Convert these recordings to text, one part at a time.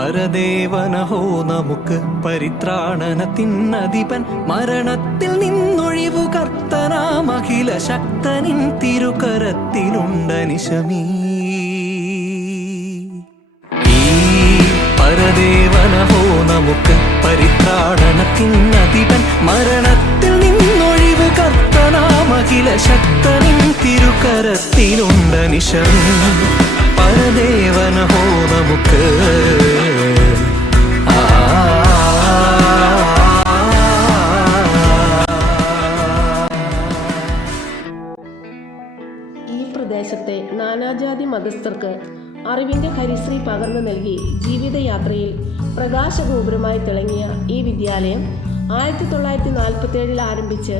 പരദേവനഹോ നമുക്ക് പരിത്രാണനത്തിനധിപൻ മരണത്തിൽ നിന്നൊഴിവു കർത്തനാം അഖില ശക്തനിൻ തിരുകരത്തിലുണ്ടനിശമീ. ഈ പരദേവനഹോ നമുക്ക് പരിത്രാണനത്തിനധിപൻ മരണത്തിൽ നിന്നൊഴിവു കർത്തനാം അഖില ശക്തനിൻ തിരുകരത്തിലുണ്ടനിശമീ. പരദേവനഹോ നമുക്ക് ഈ പ്രദേശത്തെ നാനാജാതി മതസ്ഥർക്ക് അറിവിൻ്റെ ഹരിശ്രീ പകർന്നു നൽകി ജീവിതയാത്രയിൽ പ്രകാശഗോപുരമായി തിളങ്ങിയ ഈ വിദ്യാലയം 1947 ആരംഭിച്ച്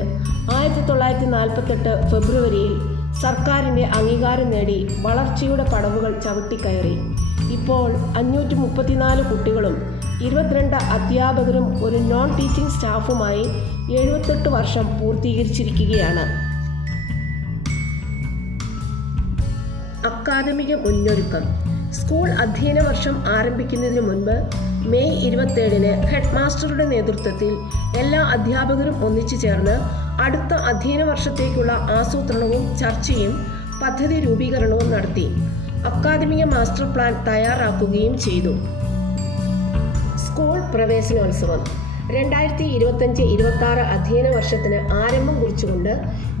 1948 ഫെബ്രുവരിയിൽ സർക്കാരിൻ്റെ അംഗീകാരം നേടി വളർച്ചയുടെ പടവുകൾ ചവിട്ടിക്കയറി. ഇപ്പോൾ 534 കുട്ടികളും 22 അധ്യാപകരും ഒരു നോൺ ടീച്ചിങ് സ്റ്റാഫുമായി 78 വർഷം പൂർത്തീകരിച്ചിരിക്കുകയാണ്. അക്കാദമിക മുന്നൊരുക്കം. സ്കൂൾ അധ്യയന വർഷം ആരംഭിക്കുന്നതിന് മുൻപ് മെയ് 27-ന് ഹെഡ് മാസ്റ്ററുടെ നേതൃത്വത്തിൽ എല്ലാ അധ്യാപകരും ഒന്നിച്ചു ചേർന്ന് അടുത്ത അധ്യയന വർഷത്തേക്കുള്ള ആസൂത്രണവും ചർച്ചയും പദ്ധതി രൂപീകരണവും നടത്തി. അക്കാദമിക മാസ്റ്റർ പ്ലാൻ തയ്യാറാക്കുകയും ചെയ്തു. സ്കൂൾ പ്രവേശനോത്സവം. 2025-26 അധ്യയന വർഷത്തിന് ആരംഭം കുറിച്ചുകൊണ്ട്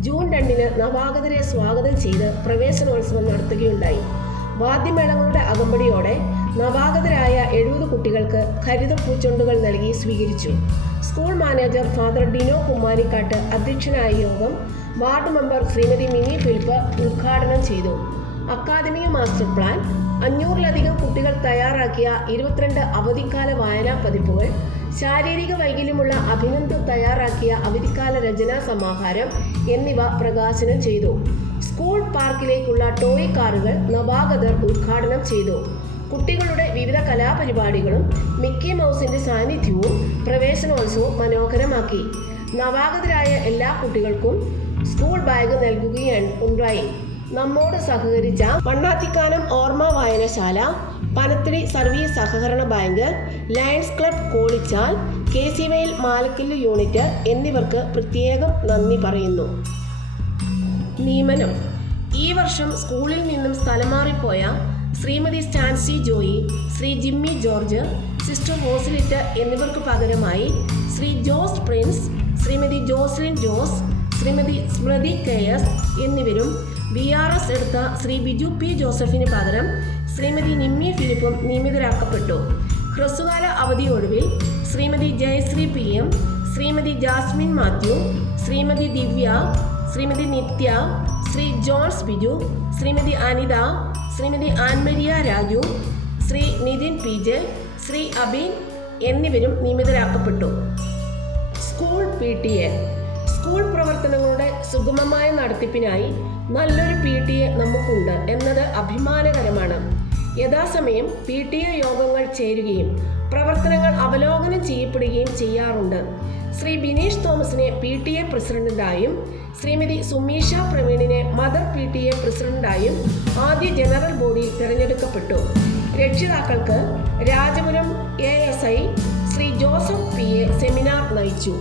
ജൂൺ 2-ന് നവാഗതരെ സ്വാഗതം ചെയ്ത് പ്രവേശനോത്സവം നടത്തുകയുണ്ടായി. വാദ്യമേളങ്ങളുടെ അകമ്പടിയോടെ നവാഗതരായ 70 കുട്ടികൾക്ക് ഹരിതപ്പൂച്ചെണ്ടുകൾ നൽകി സ്വീകരിച്ചു. School manager father Dino Kummanikkattu അധ്യക്ഷനായ യോഗം ward member Shrimati mini Philip ഉദ്ഘാടനം ചെയ്തു. അക്കാദമിക മാസ്റ്റർ പ്ലാൻ, 500-ലധികം കുട്ടികൾ തയ്യാറാക്കിയ 22 അവധിക്കാല വായനാ പതിപ്പുകൾ, ശാരീരിക വൈകല്യമുള്ള അഭിനന്ദൻ തയ്യാറാക്കിയ അവധിക്കാല രചനാ സമാഹാരം എന്നിവ പ്രകാശനം ചെയ്തു. സ്കൂൾ പാർക്കിലേക്കുള്ള ടോയ് കാറുകൾ നവാഗതർ ഉദ്ഘാടനം ചെയ്തു. കുട്ടികളുടെ വിവിധ കലാപരിപാടികളും മിക്കി മൗസിന്റെ സാന്നിധ്യവും പ്രവേശനോത്സവം മനോഹരമാക്കി. നവാഗതരായ എല്ലാ കുട്ടികൾക്കും സ്കൂൾ ബാഗ് നൽകുകയുണ്ടായി. നമ്മോട് സഹകരിച്ച വണ്ണാത്തിക്കാനം ഓർമ്മ വായനശാല, പനത്തിരി സർവീസ് സഹകരണ ബാങ്ക്, ലയൺസ് ക്ലബ് കോളിച്ചാൽ, KCVയിൽ മാലക്കല്ല് യൂണിറ്റ് എന്നിവർക്ക് പ്രത്യേകം നന്ദി പറയുന്നു. നിയമനം. ഈ വർഷം സ്കൂളിൽ നിന്നും സ്ഥലം മാറിപ്പോയ Shrimati Stancy Joy, Shri Jimmy George, sister Rosilit എന്നിവർക്ക് പകരമായി Shri Jose Prince, Shrimati Joslin Jose, Shrimati Smriti KS എന്നിവരും VRS എടുത്ത ശ്രീ ബിജു P ജോസഫിന് പകരം ശ്രീമതി നിമ്മി ഫിലിപ്പും നിയമിതരാക്കപ്പെട്ടു. ഹ്രസ്വകാല അവധി ഒഴിവിൽ ശ്രീമതി ജയശ്രീ PM, ശ്രീമതി ജാസ്മിൻ മാത്യു, ശ്രീമതി ദിവ്യ, ശ്രീമതി നിത്യ, ശ്രീ ജോൺസ് ബിജു, ശ്രീമതി അനിത, ശ്രീമതി ആൻമരിയ രാജു, ശ്രീ നിതിൻ PJ, ശ്രീ അബിൻ എന്നിവരും നിയമിതരാക്കപ്പെട്ടു. School PTA. സ്കൂൾ പ്രവർത്തനങ്ങളുടെ സുഗമമായ നടത്തിപ്പിനായി നല്ലൊരു PTA നമുക്കുണ്ട് എന്നത് അഭിമാനകരമാണ്. യഥാസമയം PTA യോഗങ്ങൾ ചേരുകയും പ്രവർത്തനങ്ങൾ അവലോകനം ചെയ്യപ്പെടുകയും ചെയ്യാറുണ്ട്. ശ്രീ ബിനീഷ് തോമസിനെ PTA പ്രസിഡന്റായും ശ്രീമതി സുമീഷ പ്രവീണിനെ മദർ PTA പ്രസിഡന്റായും ആദ്യ ജനറൽ ബോഡിയിൽ തിരഞ്ഞെടുക്കപ്പെട്ടു. രക്ഷിതാക്കൾക്ക് Rajapuram ASI Shri Joseph PA seminar നയിച്ചു.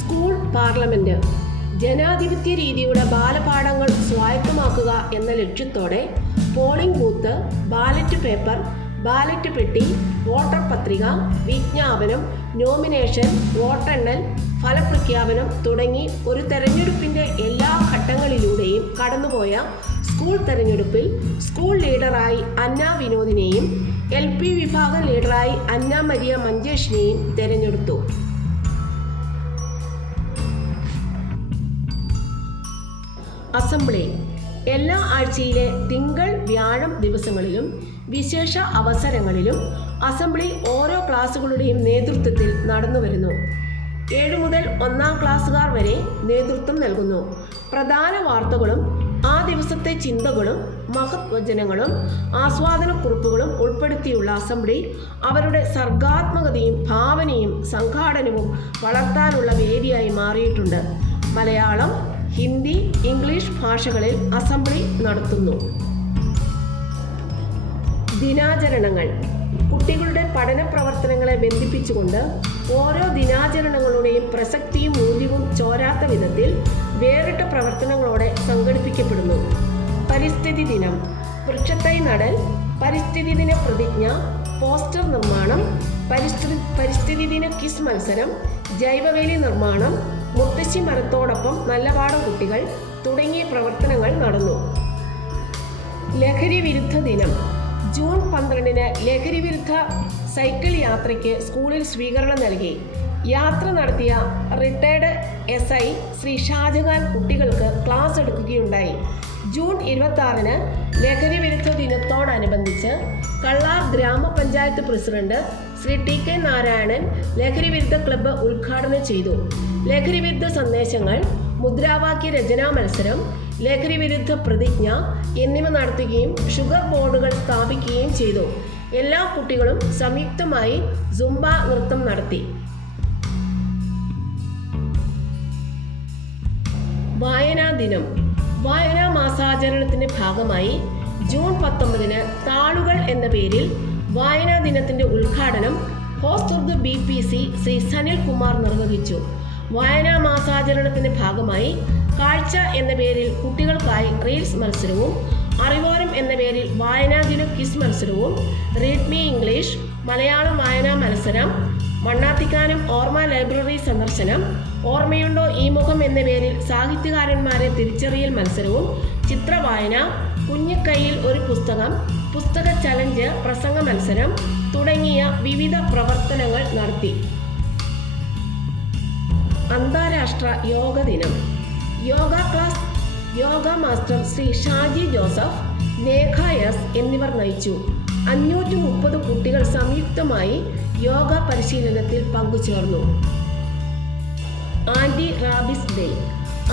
School parliament. ജനാധിപത്യ രീതിയുടെ ബാലപാഠങ്ങൾ സ്വായത്തമാക്കുക എന്ന ലക്ഷ്യത്തോടെ polling booth, ballot paper, ballot പെട്ടി, വോട്ടർ പത്രിക, വിജ്ഞാപനം, നോമിനേഷൻ, വോട്ടെണ്ണൽ, ഫലപ്രഖ്യാപനം തുടങ്ങി ഒരു തെരഞ്ഞെടുപ്പിൻ്റെ എല്ലാ ഘട്ടങ്ങളിലൂടെയും കടന്നുപോയ സ്കൂൾ തെരഞ്ഞെടുപ്പിൽ സ്കൂൾ ലീഡറായി അന്ന വിനോദിനെയും LP വിഭാഗം ലീഡറായി അന്ന മരിയ മഞ്ചേഷിനെയും തിരഞ്ഞെടുത്തു. അസംബ്ലി. എല്ലാ ആഴ്ചയിലെ തിങ്കൾ, വ്യാഴം ദിവസങ്ങളിലും വിശേഷ അവസരങ്ങളിലും അസംബ്ലി ഓരോ ക്ലാസുകളുടെയും നേതൃത്വത്തിൽ നടന്നുവരുന്നു. 7 മുതൽ 1-ാം ക്ലാസ്സുകാർ വരെ നേതൃത്വം നൽകുന്നു. പ്രധാന വാർത്തകളും ആ ദിവസത്തെ ചിന്തകളും മഹത് വചനങ്ങളും ആസ്വാദനക്കുറിപ്പുകളും ഉൾപ്പെടുത്തിയുള്ള അസംബ്ലി അവരുടെ സർഗാത്മകതയും ഭാവനയും സംഘാടനവും വളർത്താനുള്ള വേദിയായി മാറിയിട്ടുണ്ട്. മലയാളം, ഹിന്ദി, ഇംഗ്ലീഷ് ഭാഷകളിൽ അസംബ്ലി നടത്തുന്നു. ദിനാചരണങ്ങൾ. കുട്ടികളുടെ പഠന പ്രവർത്തനങ്ങളെ ബന്ധിപ്പിച്ചുകൊണ്ട് ഓരോ ദിനാചരണങ്ങളുടെയും പ്രസക്തിയും മൂല്യവും ചോരാത്ത വിധത്തിൽ വേറിട്ട പ്രവർത്തനങ്ങളോടെ സംഘടിപ്പിക്കപ്പെടുന്നു. പരിസ്ഥിതി ദിനം, വൃക്ഷത്തൈ നടൽ, പരിസ്ഥിതി ദിന പ്രതിജ്ഞ, പോസ്റ്റർ നിർമ്മാണം, പരിസ്ഥിതി ദിന ക്വിസ് മത്സരം, ജൈവവേലി നിർമ്മാണം, മുത്തശ്ശി മരത്തോടൊപ്പം നല്ല പാഠം കുട്ടികൾ തുടങ്ങിയ പ്രവർത്തനങ്ങൾ നടന്നു. ലഹരി വിരുദ്ധ ദിനം, ജൂൺ 12 ലഹരി വിരുദ്ധ സൈക്കിൾ യാത്രയ്ക്ക് സ്കൂളിൽ സ്വീകരണം നൽകി. യാത്ര നടത്തിയ റിട്ടയർഡ് SI ശ്രീ ഷാജഹാൻ കുട്ടികൾക്ക് ക്ലാസ് എടുക്കുകയുണ്ടായി. ജൂൺ 26 ലഹരി വിരുദ്ധ ദിനത്തോടനുബന്ധിച്ച് കള്ളാർ ഗ്രാമപഞ്ചായത്ത് പ്രസിഡന്റ് ശ്രീ TK നാരായണൻ ലഹരി വിരുദ്ധ ക്ലബ്ബ് ഉദ്ഘാടനം ചെയ്തു. ലഹരി വിരുദ്ധ സന്ദേശങ്ങൾ, മുദ്രാവാക്യ രചനാ മത്സരം, ലഹരി വിരുദ്ധ പ്രതിജ്ഞ എന്നിവ നടത്തുകയും ഷുഗർ ബോർഡുകൾ സ്ഥാപിക്കുകയും ചെയ്തു. എല്ലാ കുട്ടികളും സംയുക്തമായി സുംബ നൃത്തം നടത്തി. വായനാ ദിനം, വായനാ മാസാചരണത്തിന്റെ ഭാഗമായി ജൂൺ 19 താളുകൾ എന്ന പേരിൽ വായനാ ദിനത്തിന്റെ ഉദ്ഘാടനം ഹോസ്തുർഗ് BPC ശ്രീ സനിൽ കുമാർ നിർവഹിച്ചു. വായനാ മാസാചരണത്തിന്റെ ഭാഗമായി കാഴ്ച എന്ന പേരിൽ കുട്ടികൾക്കായി റീൽസ് മത്സരവും, അറിവോരം എന്ന പേരിൽ വായനാ ദിന ക്വിസ് മത്സരവും, റീഡ് മീ ഇംഗ്ലീഷ് മലയാളം വായനാ മത്സരം, മണ്ണാത്തിക്കാനം ഓർമ്മ ലൈബ്രറി സന്ദർശനം, ഓർമ്മയുണ്ടോ ഈ മുഖം എന്ന പേരിൽ സാഹിത്യകാരന്മാരെ തിരിച്ചറിയൽ മത്സരവും, ചിത്രവായന, കുഞ്ഞിക്കൈയിൽ ഒരു പുസ്തകം, പുസ്തക ചലഞ്ച്, പ്രസംഗ മത്സരം തുടങ്ങിയ വിവിധ പ്രവർത്തനങ്ങൾ നടത്തി. അന്താരാഷ്ട്ര യോഗ ദിനം, yoga class yoga master Shri Shaji Joseph, Nekha S എന്നിവർ നയിച്ചു. 530 കുട്ടികൾ സംയുക്തമായി യോഗ പരിശീലനത്തിൽ പങ്കുചേർന്നു. Anti rabies day,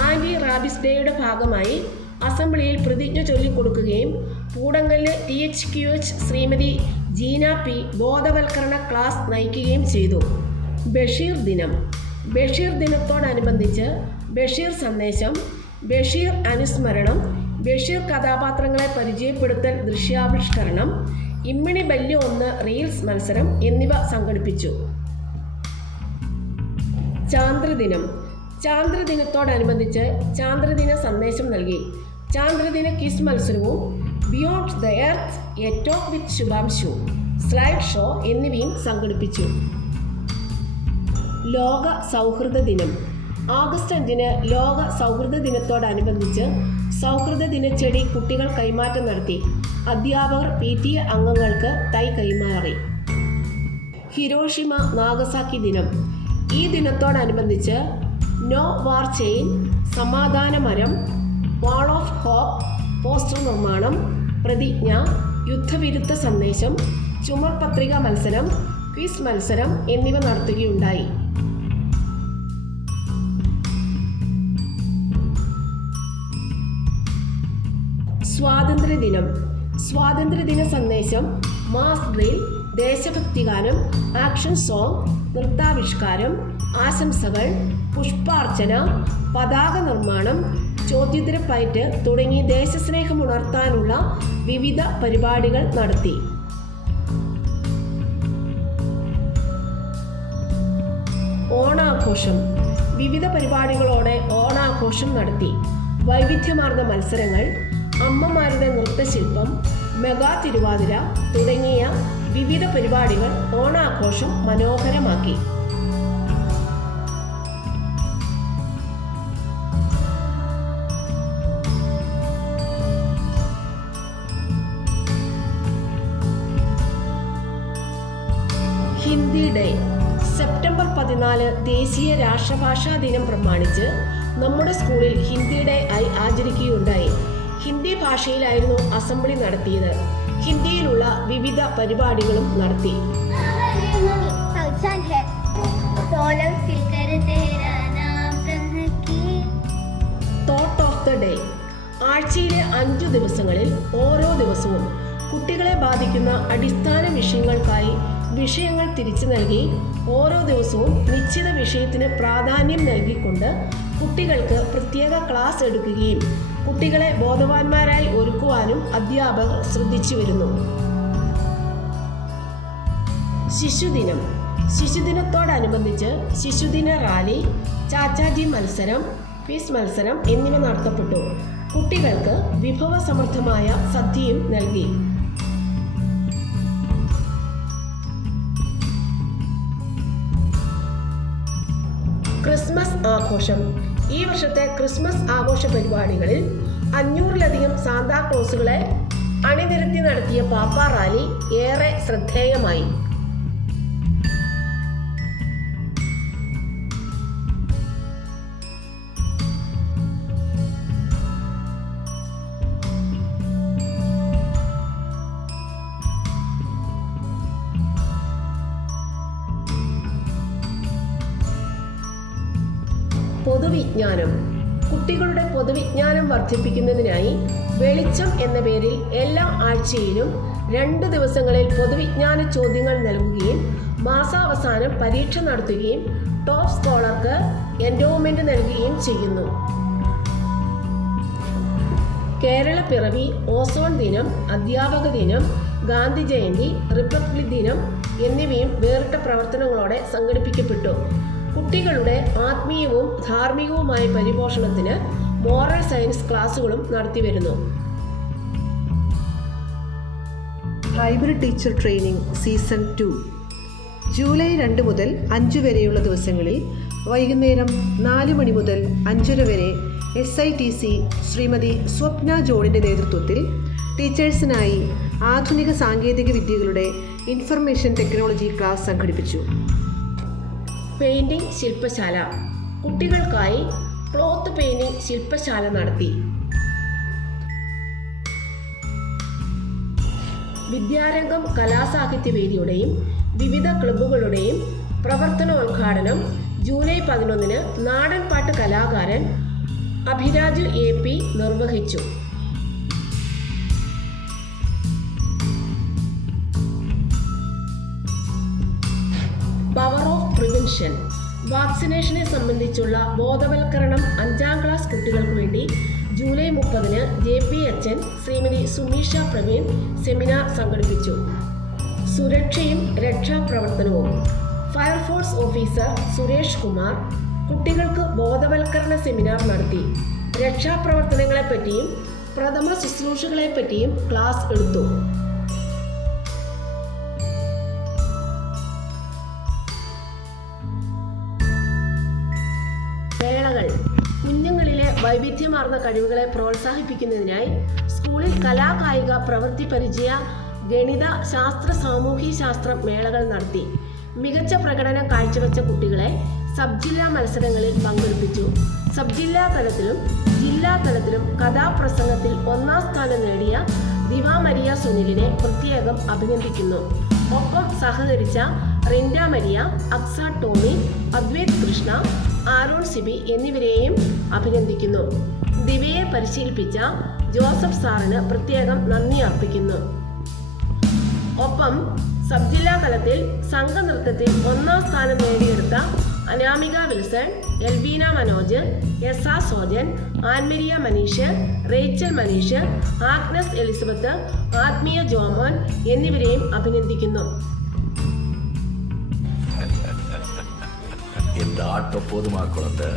anti rabies ഡേയുടെ ഭാഗമായി അസംബ്ലിയിൽ പ്രതിജ്ഞ ചൊല്ലിക്കൊടുക്കുകയും പൂടങ്കല്ല് THQH ശ്രീമതി ജീന P ബോധവൽക്കരണ ക്ലാസ് നയിക്കുകയും ചെയ്തു. ബഷീർ ദിനം, ബഷീർ ദിനത്തോടനുബന്ധിച്ച് ബഷീർ സന്ദേശം, ബഷീർ അനുസ്മരണം, ബഷീർ കഥാപാത്രങ്ങളെ പരിചയപ്പെടുത്തൽ ദൃശ്യാവിഷ്കരണം, ഇമ്മിണി ബല്യ 1 റീൽസ് മത്സരം എന്നിവ സംഘടിപ്പിച്ചു. ചാന്ദ്രദിനം, ചാന്ദ്രദിനത്തോടനുബന്ധിച്ച് ചാന്ദ്രദിന സന്ദേശം നൽകി. ചാന്ദ്രദിന ക്വിസ് മത്സരവും beyond the earth A talk with Shubhanshu, slide show എന്നിവയും സംഘടിപ്പിച്ചു. ലോക സൗഹൃദ ദിനം, ആഗസ്റ്റ് 5 ലോക സൗഹൃദ ദിനത്തോടനുബന്ധിച്ച് സൗഹൃദ ദിനച്ചെടി കുട്ടികൾ കൈമാറ്റം നടത്തി. അധ്യാപകർ PTA അംഗങ്ങൾക്ക് തൈ കൈമാറി. ഹിരോഷിമ നാഗസാക്കി ദിനം, ഈ ദിനത്തോടനുബന്ധിച്ച് നോ വാർ ചെയിൻ, സമാധാന മരം, വാൾ ഓഫ് ഹോപ്പ്, പോസ്റ്റർ നിർമ്മാണം, പ്രതിജ്ഞ, യുദ്ധവിരുദ്ധ സന്ദേശം, ചുമർ പത്രിക മത്സരം, ക്വിസ് മത്സരം എന്നിവ നടത്തുകയുണ്ടായി. സ്വാതന്ത്ര്യദിനം, സ്വാതന്ത്ര്യദിന സന്ദേശം, മാസ് ഡ്രിൽ, ദേശഭക്തിഗാനം, ആക്ഷൻ സോങ്, നൃത്താവിഷ്കാരം, ആശംസകൾ, പുഷ്പാർച്ചന, പതാക നിർമ്മാണം, ചോദ്യോത്തരപ്പയറ്റ് തുടങ്ങി ദേശസ്നേഹമുണർത്താനുള്ള വിവിധ പരിപാടികൾ നടത്തി. ഓണാഘോഷം, വിവിധ പരിപാടികളോടെ ഓണാഘോഷം നടത്തി. വൈവിധ്യമാർന്ന മത്സരങ്ങൾ, അമ്മമാരുടെ നൃത്തശില്പം, മെഗാ തിരുവാതിര തുടങ്ങിയ വിവിധ പരിപാടികൾ ഓണാഘോഷം മനോഹരമാക്കി. ഹിന്ദി ഡേ, സെപ്റ്റംബർ 14 ദേശീയ രാഷ്ട്രഭാഷാ ദിനം പ്രമാണിച്ച് നമ്മുടെ സ്കൂളിൽ ഹിന്ദി ഡേ ആയി ആചരിക്കുകയുണ്ടായി. ഹിന്ദി ഭാഷയിലായിരുന്നു അസംബ്ലി നടത്തിയത്. ഹിന്ദിയിലുള്ള വിവിധ പരിപാടികളും നടത്തി. തോട്ട് ഓഫ് ദ ഡേ, ആഴ്ചയിലെ 5 ദിവസങ്ങളിൽ ഓരോ ദിവസവും കുട്ടികളെ ബാധിക്കുന്ന അടിസ്ഥാന വിഷയങ്ങൾക്കായി വിഷയങ്ങൾ തിരിച്ചു നൽകി ഓരോ ദിവസവും നിശ്ചിത വിഷയത്തിന് പ്രാധാന്യം നൽകിക്കൊണ്ട് കുട്ടികൾക്ക് പ്രത്യേക ക്ലാസ് എടുക്കുകയും കുട്ടികളെ ബോധവാന്മാരായി ഒരുക്കുവാനും അധ്യാപകർ ശ്രദ്ധിച്ചു വരുന്നു. ശിശുദിനം. ശിശുദിനത്തോടനുബന്ധിച്ച് ശിശുദിന റാലി, ചാച്ചാജി മത്സരം, ക്വിസ് മത്സരം എന്നിവ നടത്തപ്പെട്ടു. കുട്ടികൾക്ക് വിഭവസമൃദ്ധമായ സദ്യയും നൽകി. ക്രിസ്മസ് ആഘോഷം. ഈ വർഷത്തെ ക്രിസ്മസ് ആഘോഷ പരിപാടികളിൽ 500-ലധികം സാന്താക്ലോസുകളെ അണിനിരത്തി നടത്തിയ പാപ്പാ റാലി ഏറെ ശ്രദ്ധേയമായി. പൊതുവിജ്ഞാനം. കുട്ടികളുടെ പൊതുവിജ്ഞാനം വർദ്ധിപ്പിക്കുന്നതിനായി വെളിച്ചം എന്ന പേരിൽ എല്ലാ ആഴ്ചയിലും 2 ദിവസങ്ങളിൽ പൊതുവിജ്ഞാന ചോദ്യങ്ങൾ നൽകുകയും മാസാവസാനം പരീക്ഷ നടത്തുകയും ടോപ്പ് സ്കോളർക്ക് എൻഡോവ്മെന്റ് നൽകുകയും ചെയ്യുന്നു. കേരള പിറവി, ഓസോൺ ദിനം, അധ്യാപക ദിനം, ഗാന്ധി ജയന്തി, റിപ്പബ്ലിക് ദിനം എന്നിവയും വേറിട്ട പ്രവർത്തനങ്ങളോടെ സംഘടിപ്പിക്കപ്പെട്ടു. കുട്ടികളുടെ ആത്മീയവും ധാർമ്മികവുമായ പരിപോഷണത്തിന് മോറൽ സയൻസ് ക്ലാസുകളും നടത്തിവരുന്നു. Hybrid teacher training season 2 July 2 മുതൽ 5 വരെയുള്ള ദിവസങ്ങളിൽ വൈകുന്നേരം 4 മണി മുതൽ 5:30 വരെ SITC ശ്രീമതി സ്വപ്ന ജോണിൻ്റെ നേതൃത്വത്തിൽ ടീച്ചേഴ്സിനായി ആധുനിക സാങ്കേതിക വിദ്യകളുടെ ഇൻഫർമേഷൻ ടെക്നോളജി ക്ലാസ് സംഘടിപ്പിച്ചു. പെയിന്റിംഗ് ശില്പശാല. കുട്ടികൾക്കായി ക്ലോത്ത് പെയിന്റിംഗ് ശില്പശാല നടത്തി. വിദ്യാരംഗം കലാസാഹിത്യവേദിയുടെയും വിവിധ ക്ലബ്ബുകളുടെയും പ്രവർത്തനോദ്ഘാടനം ജൂലൈ 11 നാടൻപാട്ട് കലാകാരൻ അഭിരാജ് AP നിർവഹിച്ചു. Power of prevention. വാക്സിനേഷനെ സംബന്ധിച്ചുള്ള ബോധവൽക്കരണം 5ാം ക്ലാസ് കുട്ടികൾക്ക് വേണ്ടി July 30 JPHN Shrimati Sumeesha Praveen seminar സംഘടിപ്പിച്ചു. സുരക്ഷയും രക്ഷാപ്രവർത്തനവും. ഫയർഫോഴ്സ് ഓഫീസർ സുരേഷ് കുമാർ കുട്ടികൾക്ക് ബോധവൽക്കരണ സെമിനാർ നടത്തി. രക്ഷാപ്രവർത്തനങ്ങളെപ്പറ്റിയും പ്രഥമ ശുശ്രൂഷകളെപ്പറ്റിയും ക്ലാസ് എടുത്തു. മേളകൾ. കുഞ്ഞുങ്ങളിലെ വൈവിധ്യമാർന്ന കഴിവുകളെ പ്രോത്സാഹിപ്പിക്കുന്നതിനായി സ്കൂളിൽ കലാകായിക പ്രവൃത്തി പരിചയ ഗണിത ശാസ്ത്ര സാമൂഹ്യ ശാസ്ത്ര മേളകൾ നടത്തി. മികച്ച പ്രകടനം കാഴ്ചവെച്ച കുട്ടികളെ സബ് ജില്ലാ മത്സരങ്ങളിൽ പങ്കെടുപ്പിച്ചു. സബ് ജില്ലാ തലത്തിലും ജില്ലാ തലത്തിലും കഥാപ്രസംഗത്തിൽ 1ാം സ്ഥാനം നേടിയ ദിവ മരിയ സുനിലിനെ പ്രത്യേകം അഭിനന്ദിക്കുന്നു. ഒപ്പം സഹകരിച്ച റിൻഡ മരിയ, അക്സ ടോമി, അദ്വൈത് കൃഷ്ണ, ആരോൺ സിബി എന്നിവരെയും അഭിനന്ദിക്കുന്നു. ദിവയെ പരിശീലിപ്പിച്ച ജോസഫ് സാറിന് പ്രത്യേകം നന്ദി അർപ്പിക്കുന്നു. ഒപ്പം സബ് ജില്ലാ തലത്തിൽ സംഘനൃത്തത്തിൽ 1ാം സ്ഥാനം നേടിയെടുത്ത Anamika Wilson, Elveena Manoj, S R Sojan, Ann Maria Maneesh, Rachel Maneesh, Agnes Elizabeth, Athmiya Jomon എന്നിവരെയും അഭിനന്ദിക്കുന്നു. இந்த ஆட்டம் போதுமா குழந்தை?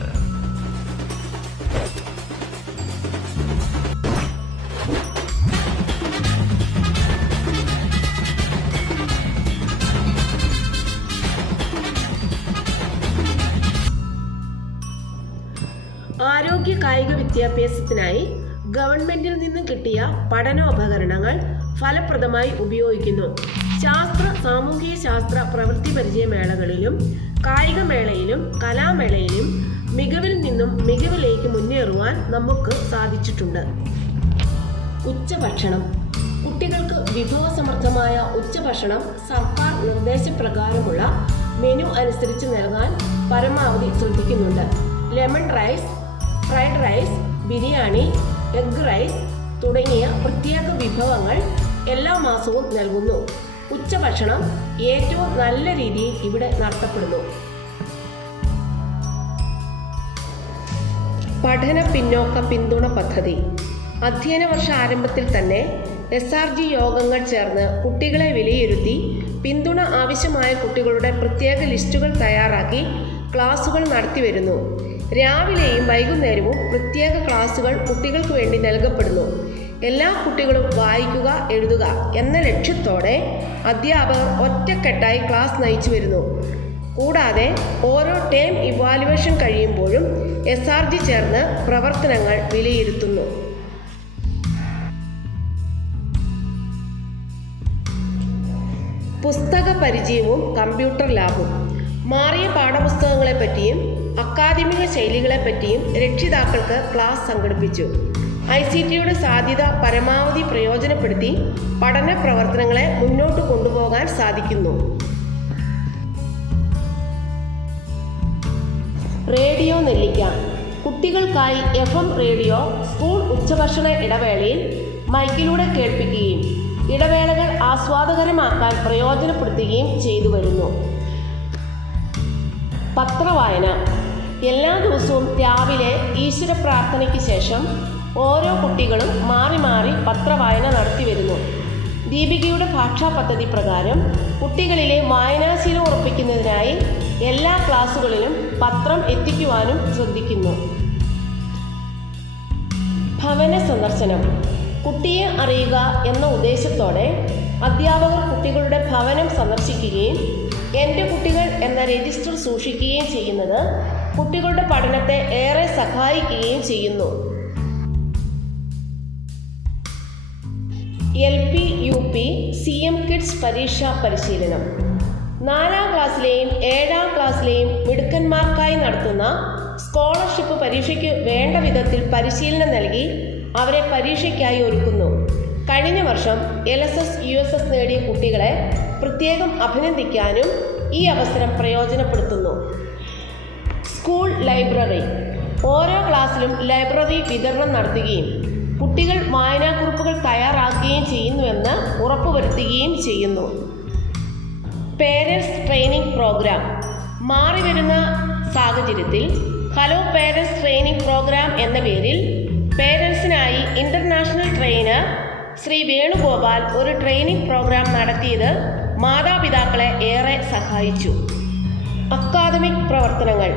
ആരോഗ്യ കായിക വിദ്യാഭ്യാസത്തിനായി ഗവൺമെന്റിൽ നിന്ന് കിട്ടിയ പഠനോപകരണങ്ങൾ ഫലപ്രദമായി ഉപയോഗിക്കുന്നു. ശാസ്ത്ര സാമൂഹിക ശാസ്ത്ര പ്രവൃത്തി പരിചയമേളകളിലും കായികമേളയിലും കലാമേളയിലും മികവിൽ നിന്നും മികവിലേക്ക് മുന്നേറുവാൻ നമുക്ക് സാധിച്ചിട്ടുണ്ട്. ഉച്ചഭക്ഷണം. കുട്ടികൾക്ക് വിഭവസമൃദ്ധമായ ഉച്ചഭക്ഷണം സർക്കാർ നിർദ്ദേശപ്രകാരമുള്ള മെനു അനുസരിച്ച് നൽകാൻ പരമാവധി ശ്രദ്ധിക്കുന്നുണ്ട്. Lemon rice, fried rice, biryani, egg rice തുടങ്ങിയ പ്രത്യേക വിഭവങ്ങൾ എല്ലാ മാസവും നൽകുന്നു. ഉച്ചഭക്ഷണം ഏറ്റവും നല്ല രീതിയിൽ ഇവിടെ നടത്തപ്പെടുന്നു. പഠന പിന്നോക്ക പിന്തുണ പദ്ധതി. അധ്യയന വർഷ ആരംഭത്തിൽ തന്നെ SRG യോഗങ്ങൾ ചേർന്ന് കുട്ടികളെ വിലയിരുത്തി പിന്തുണ ആവശ്യമായ കുട്ടികളുടെ പ്രത്യേക ലിസ്റ്റുകൾ തയ്യാറാക്കി ക്ലാസുകൾ നടത്തിവരുന്നു. രാവിലെയും വൈകുന്നേരവും പ്രത്യേക ക്ലാസുകൾ കുട്ടികൾക്ക് വേണ്ടി നൽകപ്പെടുന്നു. എല്ലാ കുട്ടികളും വായിക്കുക, എഴുതുക എന്ന ലക്ഷ്യത്തോടെ അധ്യാപകർ ഒറ്റക്കെട്ടായി ക്ലാസ് നയിച്ചു വരുന്നു. കൂടാതെ ഓരോ ടേം ഇവാലുവേഷൻ കഴിയുമ്പോഴും SRG ചേർന്ന് പ്രവർത്തനങ്ങൾ വിലയിരുത്തുന്നു. പുസ്തക പരിചയവും കമ്പ്യൂട്ടർ ലാബും. മാറിയ പാഠപുസ്തകങ്ങളെപ്പറ്റിയും അക്കാദമിക ശൈലികളെപ്പറ്റിയും രക്ഷിതാക്കൾക്ക് ക്ലാസ് സംഘടിപ്പിച്ചു. ICTയുടെ സാധ്യത പരമാവധി പ്രയോജനപ്പെടുത്തി പഠന പ്രവർത്തനങ്ങളെ മുന്നോട്ട് കൊണ്ടുപോകാൻ സാധിക്കുന്നു. റേഡിയോ നെല്ലിക്ക. കുട്ടികൾക്കായി FM റേഡിയോ സ്കൂൾ ഉച്ചഭക്ഷണ ഇടവേളയിൽ മൈക്കിലൂടെ കേൾപ്പിക്കുകയും ഇടവേളകൾ ആസ്വാദകരമാക്കാൻ പ്രയോജനപ്പെടുത്തുകയും ചെയ്തു വരുന്നു. പത്രവായന. എല്ലാ ദിവസവും രാവിലെ ഈശ്വര പ്രാർത്ഥനയ്ക്ക് ശേഷം ഓരോ കുട്ടികളും മാറി മാറി പത്രവായന നടത്തി വരുന്നു. ദീപികയുടെ ഭാഷാ പദ്ധതി പ്രകാരം കുട്ടികളിലെ വായനാശീലം ഉറപ്പിക്കുന്നതിനായി എല്ലാ ക്ലാസുകളിലും പത്രം എത്തിക്കുവാനും ശ്രദ്ധിക്കുന്നു. ഭവന സന്ദർശനം. കുട്ടിയെ അറിയുക എന്ന ഉദ്ദേശത്തോടെ അധ്യാപകർ കുട്ടികളുടെ ഭവനം സന്ദർശിക്കുകയും എൻ്റെ കുട്ടികൾ എന്ന രജിസ്റ്റർ സൂക്ഷിക്കുകയും ചെയ്യുന്നത് കുട്ടികളുടെ പഠനത്തെ ഏറെ സഹായിക്കുകയും ചെയ്യുന്നു. LP, UP, CM കിഡ്സ് പരീക്ഷാ പരിശീലനം. 4ാം ക്ലാസ്സിലെയും 7ാം ക്ലാസ്സിലെയും മിടുക്കന്മാർക്കായി നടത്തുന്ന സ്കോളർഷിപ്പ് പരീക്ഷയ്ക്ക് വേണ്ട വിധത്തിൽ പരിശീലനം നൽകി അവരെ പരീക്ഷയ്ക്കായി ഒരുക്കുന്നു. കഴിഞ്ഞ വർഷം LSS, USS നേടിയ കുട്ടികളെ പ്രത്യേകം അഭിനന്ദിക്കാനും ഈ അവസരം പ്രയോജനപ്പെടുത്തുന്നു. School library. ഓരോ ക്ലാസ്സിലും ലൈബ്രറി വിതരണം നടത്തുകയും കുട്ടികൾ വായനാക്കുറിപ്പുകൾ തയ്യാറാക്കുകയും ചെയ്യുന്നുവെന്ന് ഉറപ്പുവരുത്തുകയും ചെയ്യുന്നു. Parents training programme. മാറിവരുന്ന സാഹചര്യത്തിൽ ഹലോ പേരൻസ് ട്രെയിനിങ് പ്രോഗ്രാം എന്ന പേരിൽ പേരൻസിനായി ഇൻ്റർനാഷണൽ ട്രെയിനർ ശ്രീ വേണുഗോപാൽ ഒരു ട്രെയിനിങ് പ്രോഗ്രാം നടത്തിയത് മാതാപിതാക്കളെ ഏറെ സഹായിച്ചു. അക്കാദമിക് പ്രവർത്തനങ്ങൾ.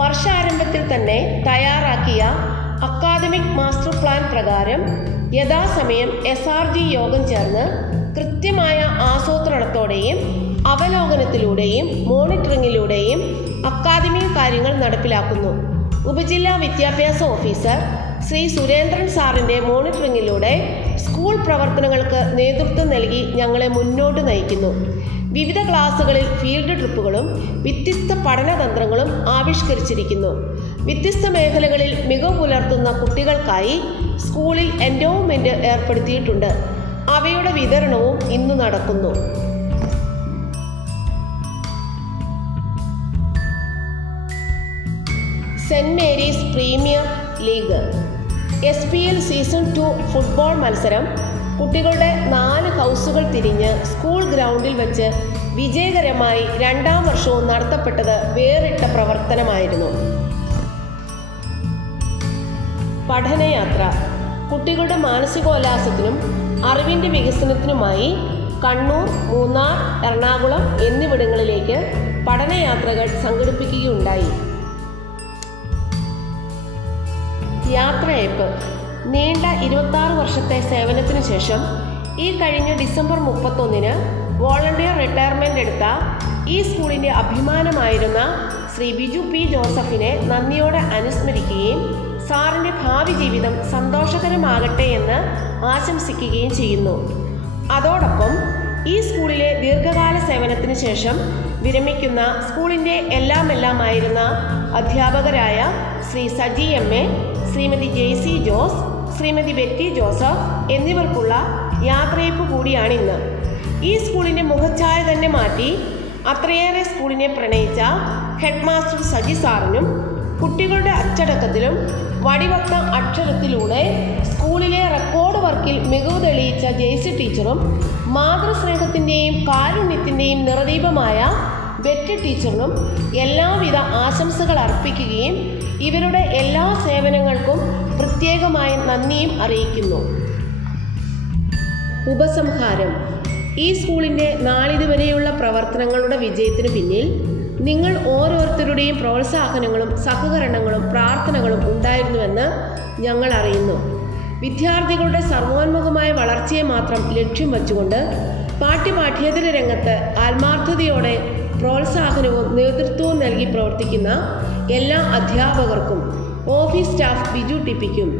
വർഷാരംഭത്തിൽ തന്നെ തയ്യാറാക്കിയ അക്കാദമിക് മാസ്റ്റർ പ്ലാൻ പ്രകാരം യഥാസമയം SRG യോഗം ചേർന്ന് കൃത്യമായ ആസൂത്രണത്തോടെയും അവലോകനത്തിലൂടെയും മോണിറ്ററിങ്ങിലൂടെയും അക്കാദമിക് കാര്യങ്ങൾ നടപ്പിലാക്കുന്നു. ഉപജില്ലാ വിദ്യാഭ്യാസ ഓഫീസർ ശ്രീ സുരേന്ദ്രൻ സാറിൻ്റെ മോണിറ്ററിങ്ങിലൂടെ സ്കൂൾ പ്രവർത്തനങ്ങൾക്ക് നേതൃത്വം നൽകി ഞങ്ങളെ മുന്നോട്ട് നയിക്കുന്നു. വിവിധ ക്ലാസ്സുകളിൽ ഫീൽഡ് ട്രിപ്പുകളും വ്യത്യസ്ത പഠനതന്ത്രങ്ങളും ആവിഷ്കരിച്ചിരിക്കുന്നു. വ്യത്യസ്ത മേഖലകളിൽ മികവ് പുലർത്തുന്ന കുട്ടികൾക്കായി സ്കൂളിൽ എൻഡോവ്മെൻറ്റ് ഏർപ്പെടുത്തിയിട്ടുണ്ട്. അവയുടെ വിതരണവും ഇന്ന് നടക്കുന്നു. Saint Mary's Premier League. SPL season 2 football മത്സരം കുട്ടികളുടെ 4 ഹൗസുകൾ തിരിഞ്ഞ് സ്കൂൾ ഗ്രൗണ്ടിൽ വെച്ച് വിജയകരമായി 2ാം വർഷവും നടത്തപ്പെട്ടത് വേറിട്ട പ്രവർത്തനമായിരുന്നു. പഠനയാത്ര. കുട്ടികളുടെ മാനസികോല്ലാസത്തിനും അറിവിൻ്റെ വികസനത്തിനുമായി കണ്ണൂർ, മൂന്നാർ, എറണാകുളം എന്നിവിടങ്ങളിലേക്ക് പഠനയാത്രകൾ സംഘടിപ്പിക്കുകയുണ്ടായി. യാത്രയയപ്പ്. നീണ്ട 26 വർഷത്തെ സേവനത്തിനു ശേഷം ഈ കഴിഞ്ഞ ഡിസംബർ 31 വോളണ്ടിയർ റിട്ടയർമെൻ്റ് എടുത്ത ഈ സ്കൂളിൻ്റെ അഭിമാനമായിരുന്ന ശ്രീ ബിജു P. ജോസഫിനെ നന്ദിയോടെ അനുസ്മരിക്കുകയും സാറിൻ്റെ ഭാവി ജീവിതം സന്തോഷകരമാകട്ടെ എന്ന് ആശംസിക്കുകയും ചെയ്യുന്നു. അതോടൊപ്പം ഈ സ്കൂളിലെ ദീർഘകാല സേവനത്തിന് ശേഷം വിരമിക്കുന്ന സ്കൂളിൻ്റെ എല്ലാമായിരുന്ന അധ്യാപകരായ Shri Saji MA, Shrimati JC Jose, Shrimati Betty Joseph എന്നിവർക്കുള്ള യാത്രയയപ്പ് കൂടിയാണിന്ന്. ഈ സ്കൂളിൻ്റെ മുഖച്ഛായ തന്നെ മാറ്റി അത്രയേറെ സ്കൂളിനെ പ്രണയിച്ച ഹെഡ് മാസ്റ്റർ സജി സാറിനും കുട്ടികളുടെ അച്ചടക്കത്തിലും വടിവത്ത അക്ഷരത്തിലൂടെ സ്കൂളിലെ റെക്കോർഡ് വർക്കിൽ മികവ് തെളിയിച്ച JC ടീച്ചറും മാതൃസ്നേഹത്തിൻ്റെയും കാരുണ്യത്തിൻ്റെയും നിറദീപമായ ബെറ്റി ടീച്ചറിനും എല്ലാവിധ ആശംസകൾ അർപ്പിക്കുകയും ഇവരുടെ എല്ലാ സേവനങ്ങൾക്കും പ്രത്യേകമായ നന്ദിയും അറിയിക്കുന്നു. ഉപസംഹാരം. ഈ സ്കൂളിൻ്റെ നാളിതുവരെയുള്ള പ്രവർത്തനങ്ങളുടെ വിജയത്തിന് പിന്നിൽ നിങ്ങൾ ഓരോരുത്തരുടെയും പ്രോത്സാഹനങ്ങളും സഹകരണങ്ങളും പ്രാർത്ഥനകളും ഉണ്ടായിരുന്നുവെന്ന് ഞങ്ങൾ അറിയുന്നു. വിദ്യാർത്ഥികളുടെ സർവോന്മുഖമായ വളർച്ചയെ മാത്രം ലക്ഷ്യം വച്ചുകൊണ്ട് പാഠ്യേതര രംഗത്ത് ആത്മാർത്ഥതയോടെ പ്രോത്സാഹനവും നേതൃത്വവും നൽകി പ്രവർത്തിക്കുന്ന എല്ലാ അധ്യാപകർക്കും ഓഫീസ് സ്റ്റാഫ് ബിജു ടിപ്പിക്കും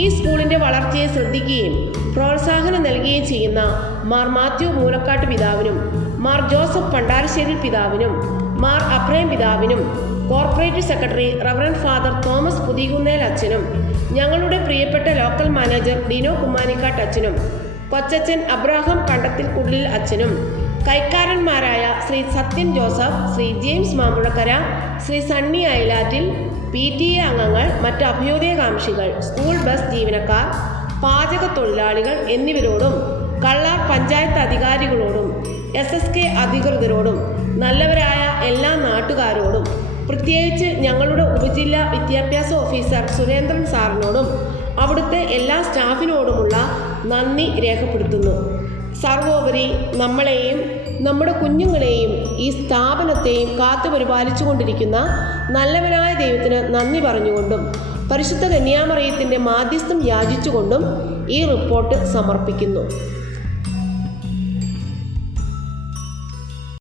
ഈ സ്കൂളിൻ്റെ വളർച്ചയെ ശ്രദ്ധിക്കുകയും പ്രോത്സാഹനം നൽകുകയും ചെയ്യുന്ന മാർ മാത്യു മൂലക്കാട്ട് പിതാവിനും മാർ ജോസഫ് പണ്ടാരശ്ശേരി പിതാവിനും മാർ അബ്രഹാം പിതാവിനും corporate secretary reverend father Thomas Puthikunnel അച്ഛനും ഞങ്ങളുടെ പ്രിയപ്പെട്ട ലോക്കൽ മാനേജർ ഡിനോ കുമ്മാനിക്കാട്ട് അച്ഛനും കൊച്ചച്ഛൻ അബ്രാഹാം കണ്ടത്തിൽ കുടിലിൽ അച്ഛനും കൈക്കാരന്മാരായ Shri Sathyan Joseph, Shri James Mambuzhakkara, Shri Sunny Ayalattil, PTA അംഗങ്ങൾ, മറ്റ് അഭ്യുദയകാംക്ഷികൾ, സ്കൂൾ ബസ് ജീവനക്കാർ, പാചക തൊഴിലാളികൾ എന്നിവരോടും കള്ളാർ പഞ്ചായത്ത് അധികാരികളോടും SSK അധികൃതരോടും നല്ലവരായ എല്ലാ നാട്ടുകാരോടും പ്രത്യേകിച്ച് ഞങ്ങളുടെ ഉപജില്ലാ വിദ്യാഭ്യാസ ഓഫീസർ സുരേന്ദ്രൻ സാറിനോടും അവിടുത്തെ എല്ലാ സ്റ്റാഫിനോടുമുള്ള നന്ദി രേഖപ്പെടുത്തുന്നു. സർവോപരി നമ്മളെയും നമ്മുടെ കുഞ്ഞുങ്ങളെയും ഈ സ്ഥാപനത്തെയും കാത്തു പരിപാലിച്ചു കൊണ്ടിരിക്കുന്ന നല്ലവനായ ദൈവത്തിന് നന്ദി പറഞ്ഞുകൊണ്ടും പരിശുദ്ധ കന്യാമറിയത്തിൻ്റെ മാധ്യസ്ഥം യാചിച്ചുകൊണ്ടും ഈ റിപ്പോർട്ട് സമർപ്പിക്കുന്നു.